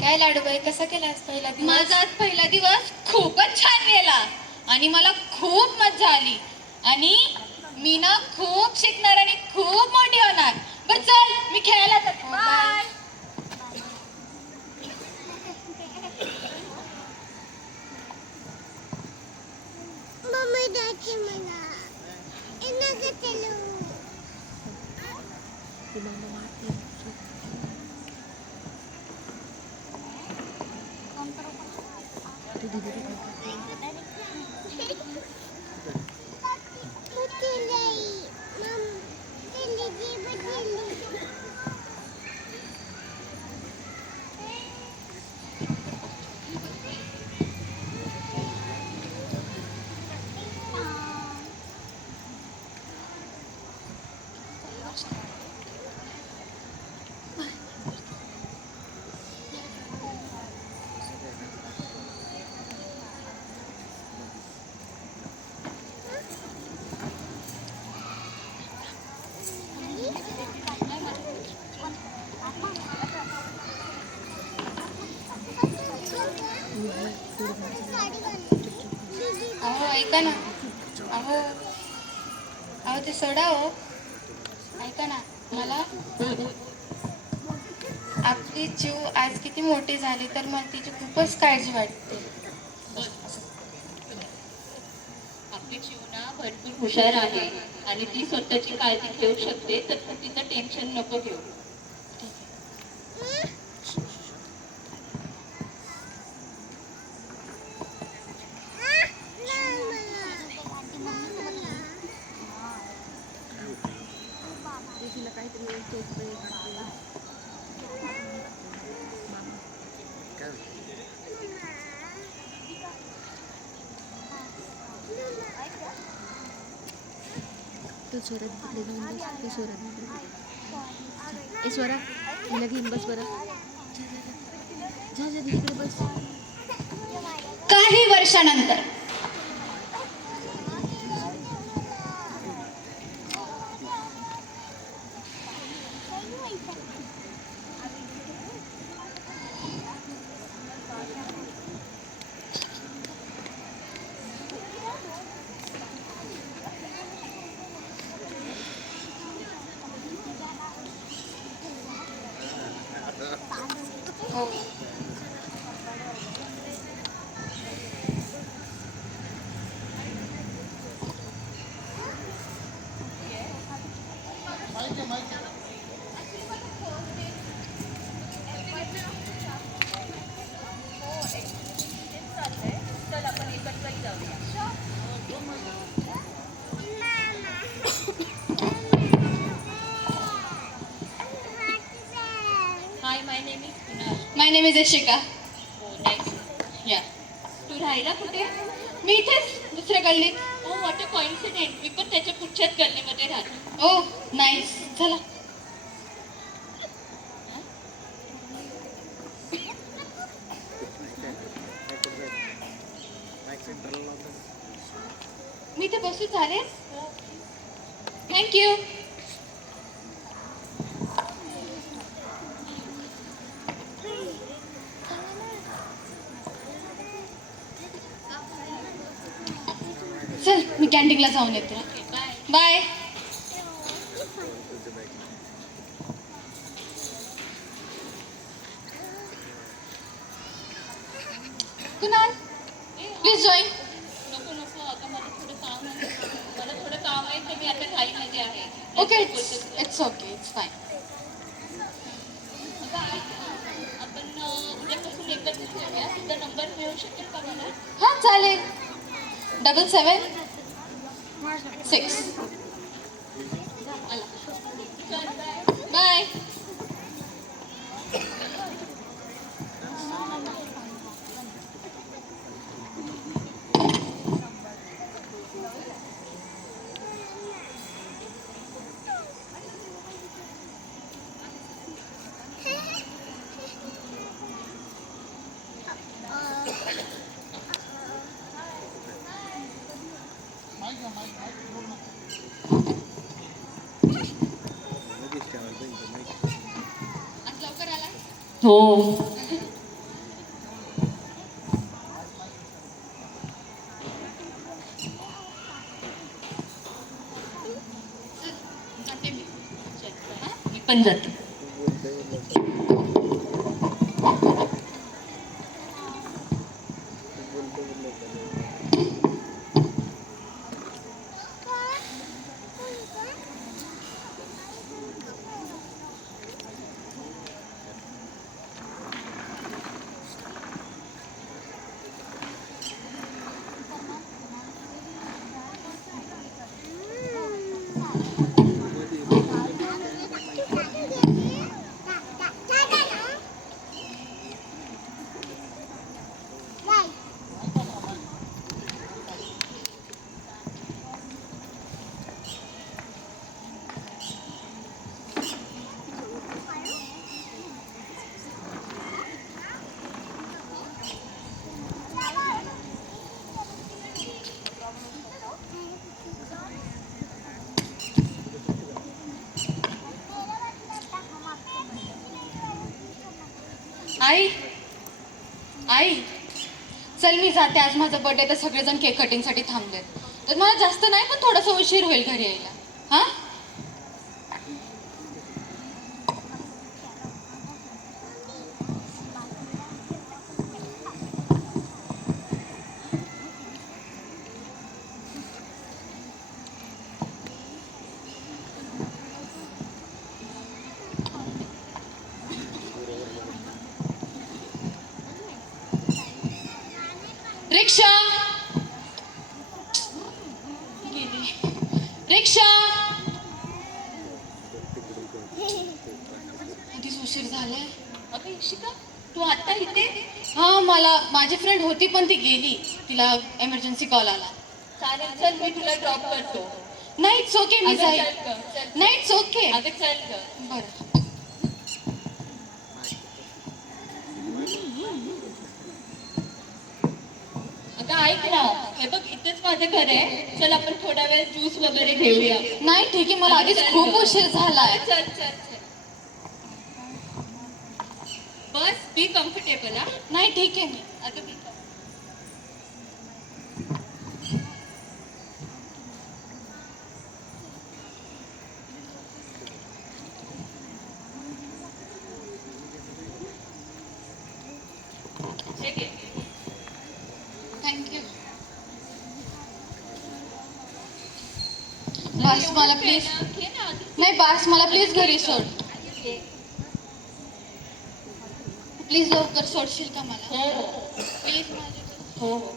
काय लाडूबाई, कसा केलास पहिला दिवस? माझा आज पहिला दिवस खूपच छान गेला आणि मला खूप मजा आली आणि मी ना खूप शिकणार आणि खूप मोठी होणार. बरं चल, मी खेळायला जाते. बाय. मम्मी दाखी मला इनका चलो अहो ऐका ना, अहो अहो ते सोडा. हो ऐका ना, मला आपली चिव आज किती मोठी झाली तर मला तिची खूपच काळजी वाटते. आपली चिवना भरपूर हुशार आहे आणि ती स्वतःची काळजी घेऊ शकते, तर तू तिचं टेन्शन नको घेऊ. तो स्वरात तिकडे घेऊन बस. तो स्वरात ए स्वरा, हिला घेऊन बस बरं. जा जा तिकडे बस. काही वर्षानंतर हो hi, my name is Kunal. My name is Yashika. हो, नाईस. या तू राहायला कुठे? मी इथेच दुसऱ्या गल्लीत. हो, व्हॉट अ कॉइन्सिडेंट. मी पण त्याच्या पुढच्याच गल्लीमध्ये राहते. ओ नाईस. चला. मी इथे बसू चालेल? थँक्यू. चल, मी कॅन्टीनला जाऊन येते. Bye. Bye. Kunal please join. नको नको अगं मला थोडं काम आहे. मला थोडं काम आहे ते मी आता घाईमध्ये आहे. Okay it's okay it's fine. अगं ऐक ना, आपण उद्यापासून एकत्र खेळूया. तुझा नंबर मिळू शकेल का मला? हां चालेल. 77 6. आला. चल बाय. बाय. आज लवकर आला. हो. जाते मी. मी पण जाते. आई आई चल मी जाते. आज माझा बर्थडे तर सगळेजण केक कटिंगसाठी थांबलेत. तर मला जास्त नाही पण थोडासा उशीर होईल घरी यायला. हां रिक्षा गेली. रिक्षा आधीच उशीर झालाय. अगं इशिका, तू आता इथे? हां मला माझी फ्रेंड होती पण ती गेली. तिला एमर्जन्सी कॉल आला. चालेल चल मी तुला ड्रॉप करतो. नाही इट्स ओके मी अगं जाईल. चल गं, चल. नाही इट्स ओके. अगं चल गं. बरं अगं ऐक ना, हे बघ इथेच माझं घर आहे. चल आपण थोडा वेळ ज्यूस वगैरे घेऊया. नाही ठीक आहे मला आधीच खूप उशीर झालाय. चल चल चल. बस बी कम्फर्टेबल हा. नाही ठीक आहे मी. अगं बी ठीक आहे. थँक्यू. बास मला प्लीज. घे ना अगं. नाही बास मला प्लीज घरी सोड. प्लीज लवकर सोडशील का मला? हो हो प्लीज माझ्या. हो हो.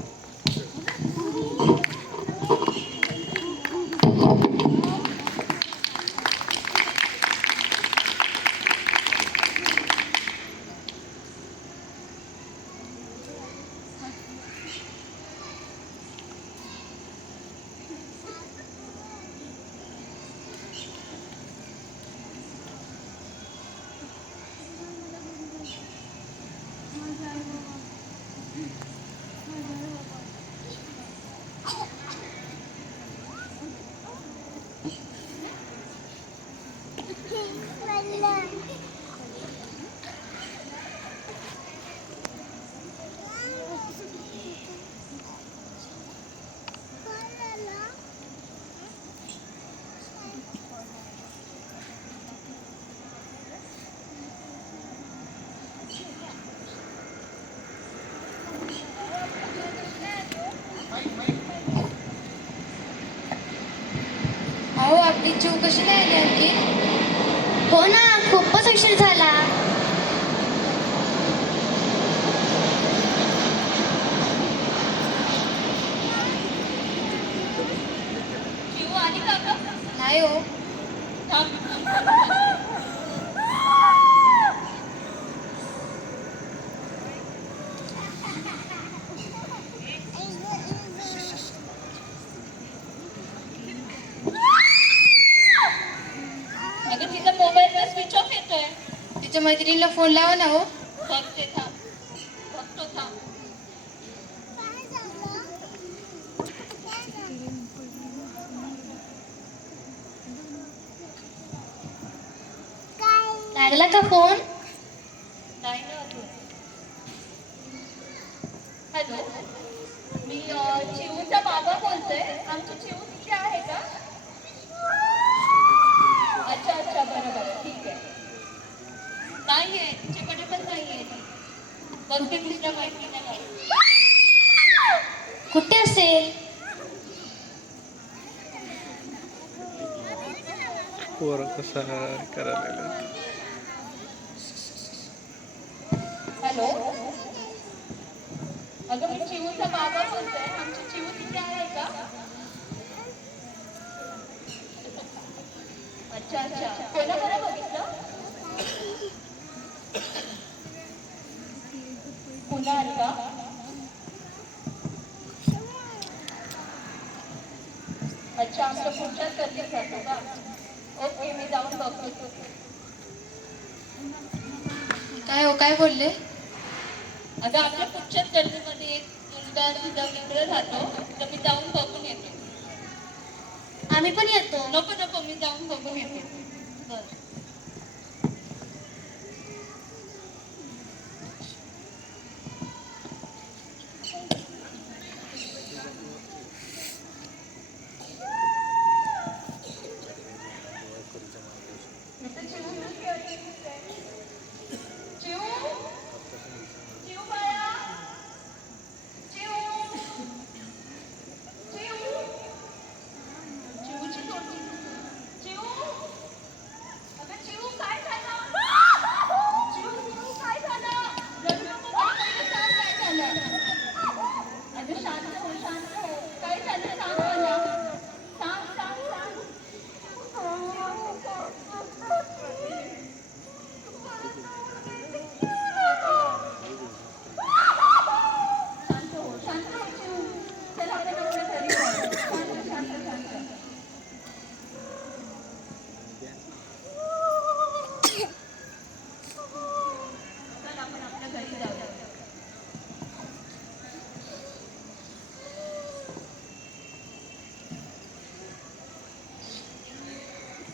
ती चिव कशी नाही आली आणखी? हो ना, खूपच उशीर झाला. चिऊ आली का ग? नाही हो. थांब. अगं तिचा मोबाईलचा स्विच ऑफ येतोय. तिच्या मैत्रिणीला फोन लावा ना हो. बघते थांब. बघतो थांब. काय झालं? काय लागला का फोन? नाही ना अजून. हॅलो, मी चिऊचा बाबा बोलतोय. आमची चिऊ तिथे आहे का? अच्छा अच्छा, बरं ठीक आहे. नाहीये, तिच्याकडे पण नाहीये. बघते दुसऱ्या मैत्रिणीला. कुठे असेल? पोरं कसा करायला हॅलो, अगं मी चिऊचा बाबा बोलतोय. आमची चिऊ तिथे आहे का? अच्छा अच्छा, कोणा बरं बघितलं? कुणाल का? अच्छा, आमच्या पुढच्याच गल्लीत जातो का? ओके, मी जाऊन बघतो. काय हो, काय बोलले? अगं आपल्या पुढच्याच गल्लीमध्ये एक मुलगा तिचा मित्र राहतो, तर मी जाऊन बघून येते. आम्ही पण येतो. नको नको, मी जाऊन बघून येते. बरं.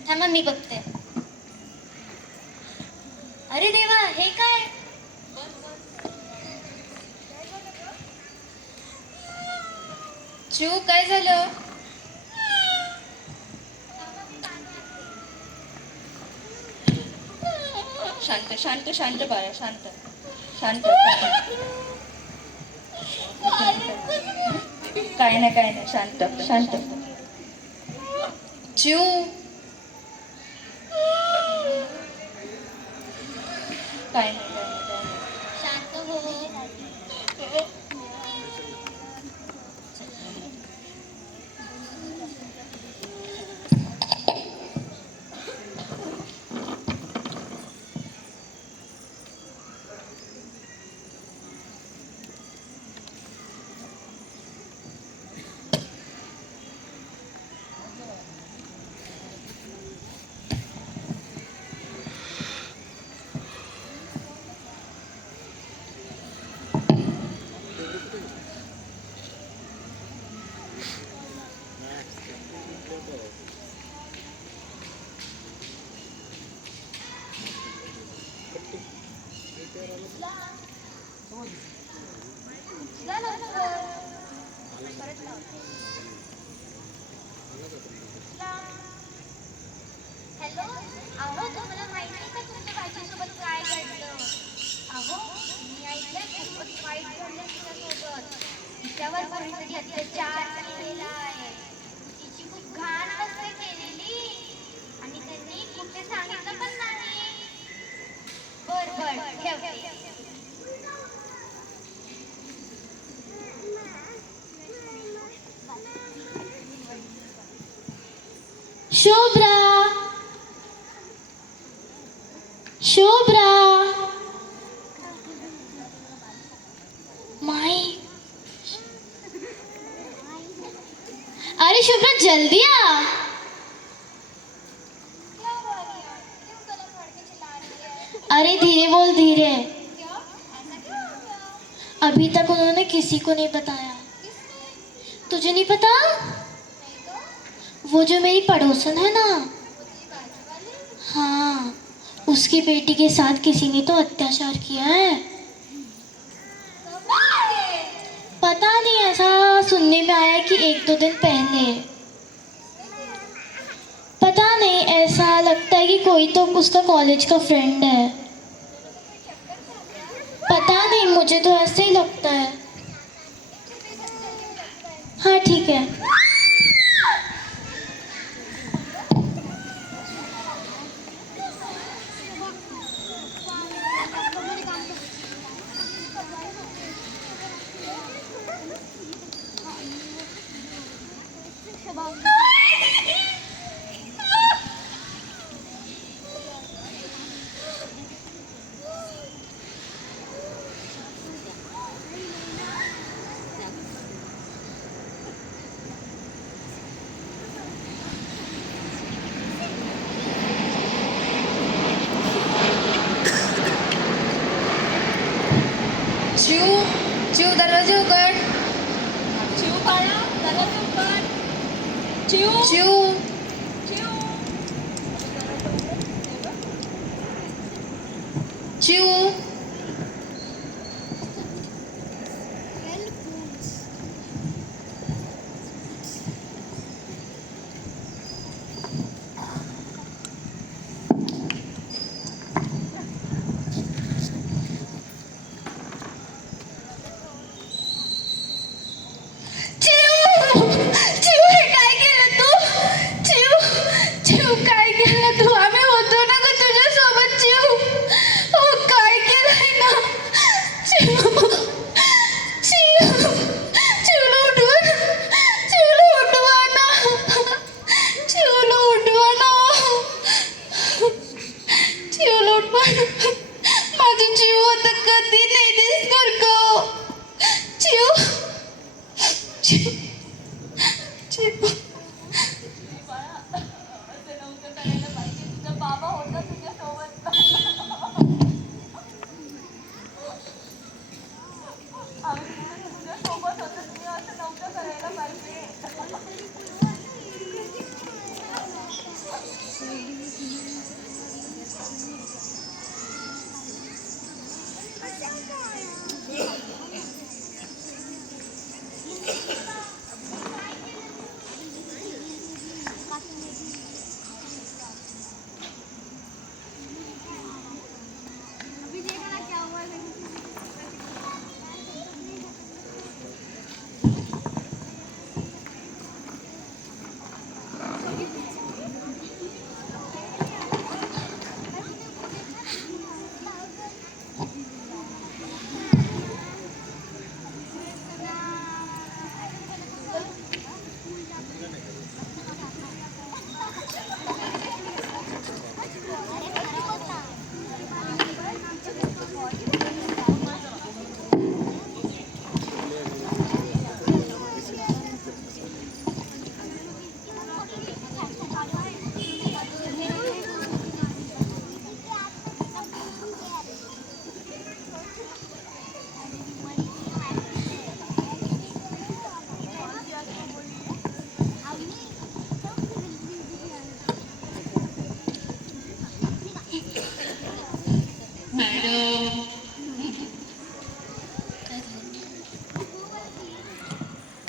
थांबा, मी बघते. अरे देवा, हे काय? चिव, काय झालं? शांत शांत शांत बाळा, शांत शांत. काय नाही शांत शांत. चिव, काय नाही. शांत हो. हॅलो, अहो तुम्हाला माहिती आहे का तुमच्या भाषेसोबत काय घडलं? अहो मी ऐकलं खूपच वाईट घडलं तिच्यासोबत. तिच्यावर कोणीतरी अत्याचार केलेला आहे. तिची खूप घाण अवस्था केलेली. शुभ्रा शुभ्रा माई अरे शुभ्रा जल्दी आ अरे धीरे बोल धीरे अभी तक उन्होंने किसी को नहीं बताया तुझे नहीं पता वो जो मेरी पड़ोसन है ना हाँ उसकी बेटी के साथ किसी ने तो अत्याचार किया है पता नहीं ऐसा सुनने में आया कि 1-2 दिन पहले पता नहीं ऐसा लगता है कि कोई तो उसका कॉलेज का फ्रेंड है पता नहीं मुझे तो ऐसे ही लगता है हाँ ठीक है चिव दरवाजा उघड चिव बाळा दरवाजा उघड. चिव चिव चिव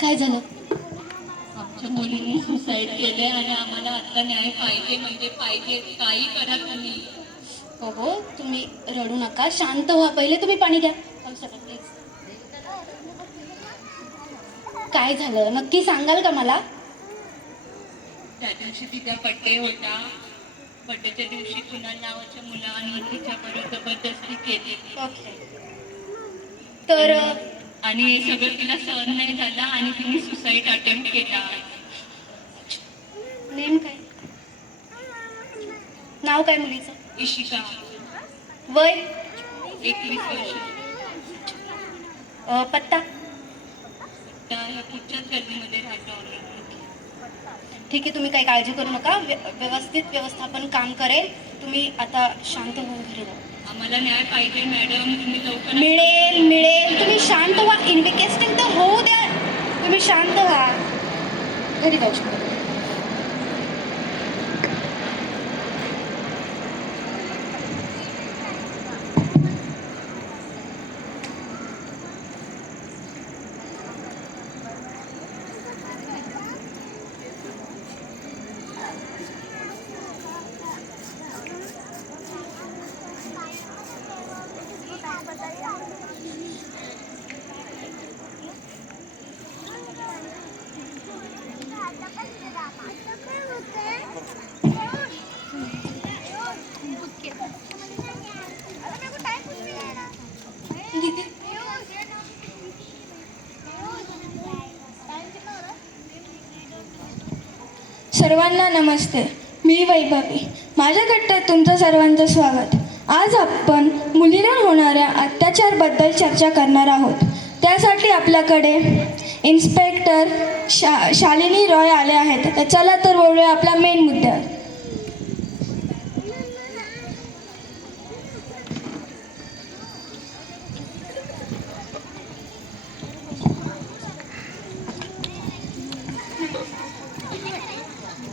काय झालं आमच्या मुलीने सुसाईड केले आणि आम्हाला आता न्याय पाहिजे म्हणजे पाहिजे. काही करा तुम्ही. हो हो तुम्ही रडू नका शांत व्हा पहिले तुम्ही पाणी घ्या प्लीज काय झालं नक्की सांगाल का मला त्या दिवशी तिचा बड्डे होता. बड्डेच्या दिवशी कुणाल नावाच्या मुलाने तिच्याबरोबर जबरदस्ती केली. तर आणि हे सगळं तिला सहन नाही झालं आणि तिने सुसाईड अटेम्प्ट केला. नेम काय नाव काय मुलीचं? इशिका. वय? 21 वर्ष. पत्ता? त्या ह्या पुढच्याच गल्लीमध्ये राहतो आम्ही. ठीक आहे, तुम्ही काही काळजी करू नका. व्यवस्थित व्यवस्थापन काम करेल. तुम्ही आता शांत होऊन घरी जा. आम्हाला न्याय पाहिजे मॅडम, तुम्ही लवकर. मिळेल मिळेल, तुम्ही शांत व्हा. इन्व्हेस्टिगेशन तर होऊ द्या, तुम्ही शांत व्हा. घरी जाऊ शकता. सर्वांना नमस्ते. मी वैभवी. माझ्या गट्ट्यात तुमचं सर्वांचं स्वागत. आज आपण मुलींवर होणाऱ्या अत्याचारबद्दल चर्चा करणार आहोत. त्यासाठी आपल्याकडे इन्स्पेक्टर शालिनी रॉय आले आहेत. तर चला तर वळूया आपल्या मेन मुद्द्यावर.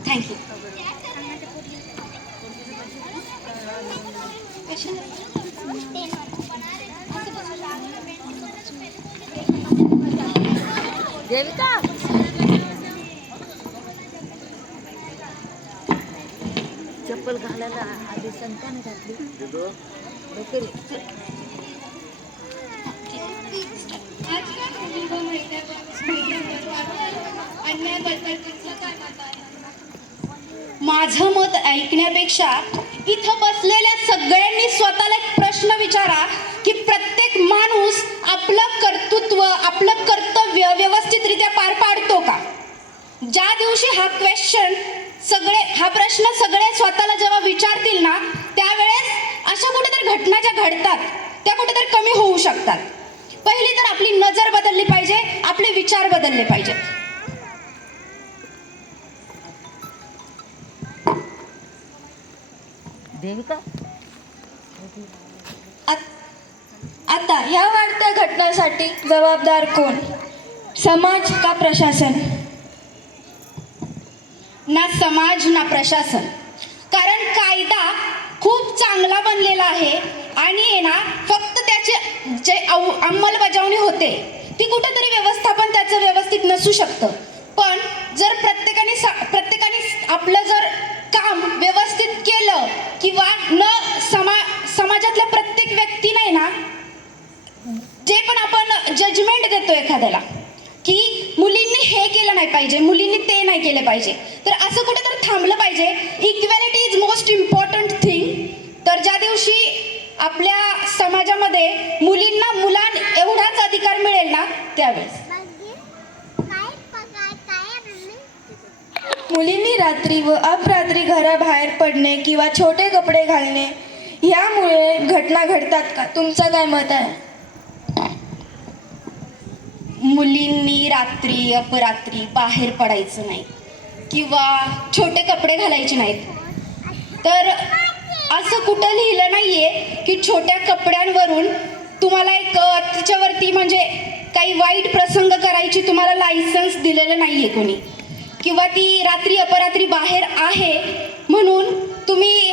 थँक्यू. चप्पल घालायला आधी संताने घातली. माझं मत ऐकण्यापेक्षा इथं बसलेल्या सगळ्यांनी स्वतःला एक प्रश्न विचारा की प्रत्येक माणूस आपलं कर्तृत्व, आपलं कर्तव्य व्यवस्थितरित्या पार पाडतो का? ज्या दिवशी हा प्रश्न सगळे स्वतःला जेव्हा विचारतील ना, त्यावेळेस अशा कुठेतरी घटना ज्या घडतात त्या कुठेतरी कमी होऊ शकतात. पहिली तर आपली नजर बदलली पाहिजे, आपले विचार बदलले पाहिजेत. देविका आता ह्या वाढत्या घटनांसाठी जबाबदार कोण? समाज का प्रशासन? ना समाज ना प्रशासन. कारण कायदा खूप चांगला बनलेला आहे आणि ना फक्त त्याची जे अंमलबजावणी होते ती कुठेतरी व्यवस्थापन त्याचं व्यवस्थित नसू शकतं. पण जर प्रत्येकाने आपलं जर काम व्यवस्थित केलं किंवा समाजातल्या प्रत्येक व्यक्तीने ना, जे पण आपण जजमेंट देतो एखाद्याला की मुलींनी हे केलं नाही पाहिजे, मुलींनी ते नाही केलं पाहिजे, तर असं कुठेतरी थांबलं पाहिजे. Equality is most important thing. तर ज्या दिवशी आपल्या समाजामध्ये मुलींना एवढाच अधिकार मिळेल ना, त्यावेळेस मुलींनी रात्री व अपरात्री घराबाहेर पडणे किंवा छोटे कपडे घालणे यामुळे घटना घडतात का? तुमचं काय मत आहे? मुलींनी रात्री अपरात्री बाहेर पडायचं नाही किंवा छोटे कपडे घालायचे नाहीत. तर असं कुठं लिहिलं नाहीये की छोट्या कपड्यांवरून तुम्हाला तिच्यावरती म्हणजे काही वाईट प्रसंग करायची तुम्हाला लायसन्स दिलेलं नाहीये कोणी, किंवा ती रात्री अपरात्री बाहेर आहे म्हणून तुम्ही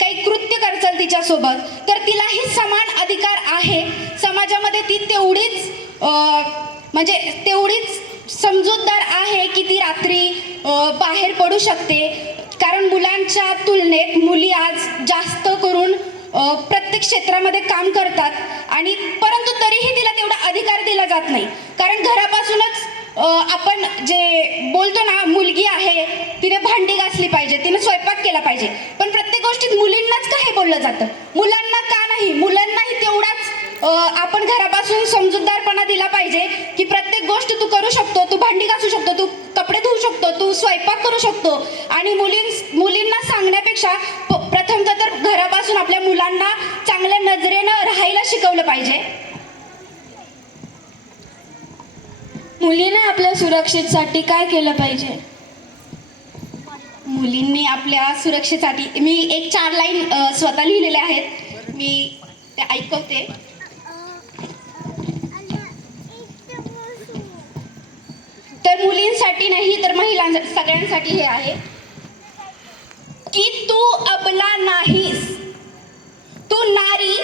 काही कृत्य करचाल तिच्यासोबत, तर तिलाही समान अधिकार आहे. समाजामध्ये ती तेवढीच समजूतदार आहे की ती रात्री बाहेर पडू शकते. कारण मुलांच्या तुलनेत मुली आज जास्त करून प्रत्येक क्षेत्रामध्ये काम करतात आणि परंतु तरीही तिला तेवढा अधिकार दिला जात नाही. कारण घरापासूनच आपण जे बोलतो ना, मुलगी आहे तिने भांडी घासली पाहिजे, तिने स्वयंपाक केला पाहिजे, पण प्रत्येक गोष्टीत मुलींनाच का हे बोललं जातं? मुलांना का नाही? मुलांनाही तेवढाच आपण घरापासून समजूतदारपणा दिला पाहिजे की प्रत्येक गोष्ट तू करू शकतो, तू भांडी घासू शकतो, तू कपडे धुवू शकतो, तू स्वयंपाक करू शकतो. आणि मुलींना सांगण्यापेक्षा पाहिजे? मुलीने आपल्या सुरक्षेसाठी काय केलं पाहिजे? मुलींनी आपल्या सुरक्षेसाठी मी एक 4 लाईन स्वतः लिहिलेल्या आहेत, मी ते ऐकवते. तर मुलींसाठी नाही तर महिलांसाठी, सगळ्यांसाठी हे आहे की तू अबला नाहीस, तू नारी,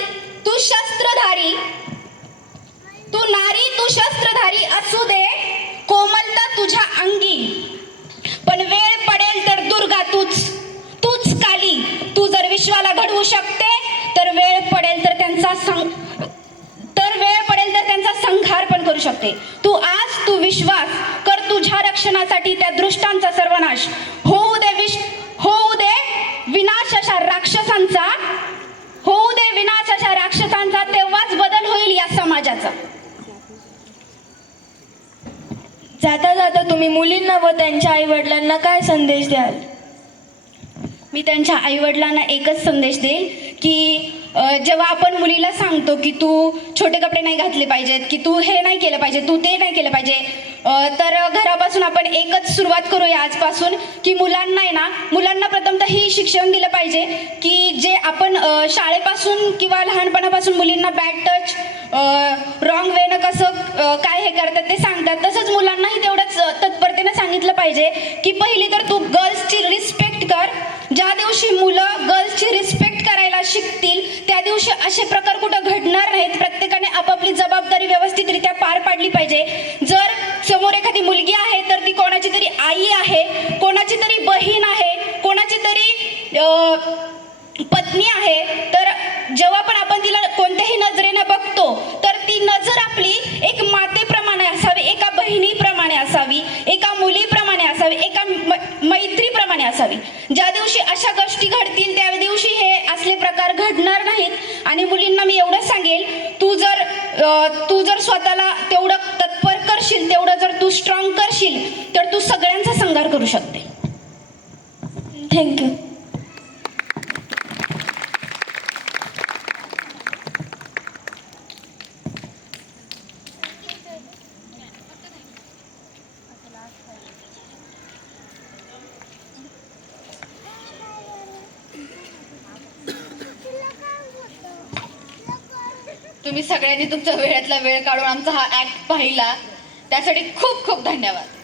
तू शस्त्रधारी, तू नारी, तू शस्त्रधारी असू दे कोमलता तुझ्या अंगी, पण वेळ पडेल तर दुर्गा तूच काली. तू जर विश्वाला घडवू शकते तर वेळ पडेल तर त्यांचा संहार पण करू शकते. तू विश्वास कर तुझ्या रक्षणासाठी त्या दृष्टांचा सर्वनाश होऊ दे विनाश अशा राक्षसांचा, तेव्हाच बदल होईल या समाजाचा. जाता जाता तुम्ही मुलींना व त्यांच्या आईवडिलांना काय संदेश द्याल? मी त्यांच्या आईवडिलांना एकच संदेश देईन की जेव्हा आपण मुलीला सांगतो की तू छोटे कपडे नाही घातले पाहिजेत, की तू हे नाही केलं पाहिजे, तू ते नाही केलं पाहिजे, तर घरापासून आपण एकच सुरुवात करूया आजपासून की मुलांना प्रथमतः ही शिक्षण दिलं पाहिजे की जे आपण शाळेपासून किंवा लहानपणापासून मुलींना बॅड टच, रॉंग वेनं कसं काय हे करतात ते सांगतात, तसंच मुलांनाही तेवढंच तत्परतेनं सांगितलं पाहिजे की पहिली तर तू गर्ल्सची रिस्पेक्ट कर. ज्या दिवशी मुलं गर्ल्सची रिस्पेक्ट करायला शिकतील त्या दिवशी असे प्रकार कुठं घडणार नाहीत. प्रत्येकाने आपापली जबाबदारी व्यवस्थितरित्या पार पाडली पाहिजे. जर समोर एखादी मुलगी आहे तर ती कोणाची तरी आई आहे, कोणाची तरी बहीण आहे, कोणाची तरी पत्नी आहे, तर जेव्हा पण आपण तिला कोणत्याही नजरेने बघतो तर ती नजर आपली एक मातेप्रमाणे असावी, एका बहिणीप्रमाणे असावी, एका मुलीप्रमाणे असावी, एका मैत्रीप्रमाणे असावी. ज्या दिवशी अशा गोष्टी घडतील त्या दिवशी हे असले प्रकार घडणार नाहीत. आणि मुलींना मी एवढंच सांगेल, तू जर स्वतःला तेवढं तत्पर करशील, तेवढं जर तू स्ट्रॉंग करशील तर तू सगळ्यांचा संहार करू शकते. थँक्यू. तुम्ही सगळ्यांनी तुमचा वेळातला वेळ काढून आमचा हा ऍक्ट पाहिला त्यासाठी खूप खूप धन्यवाद.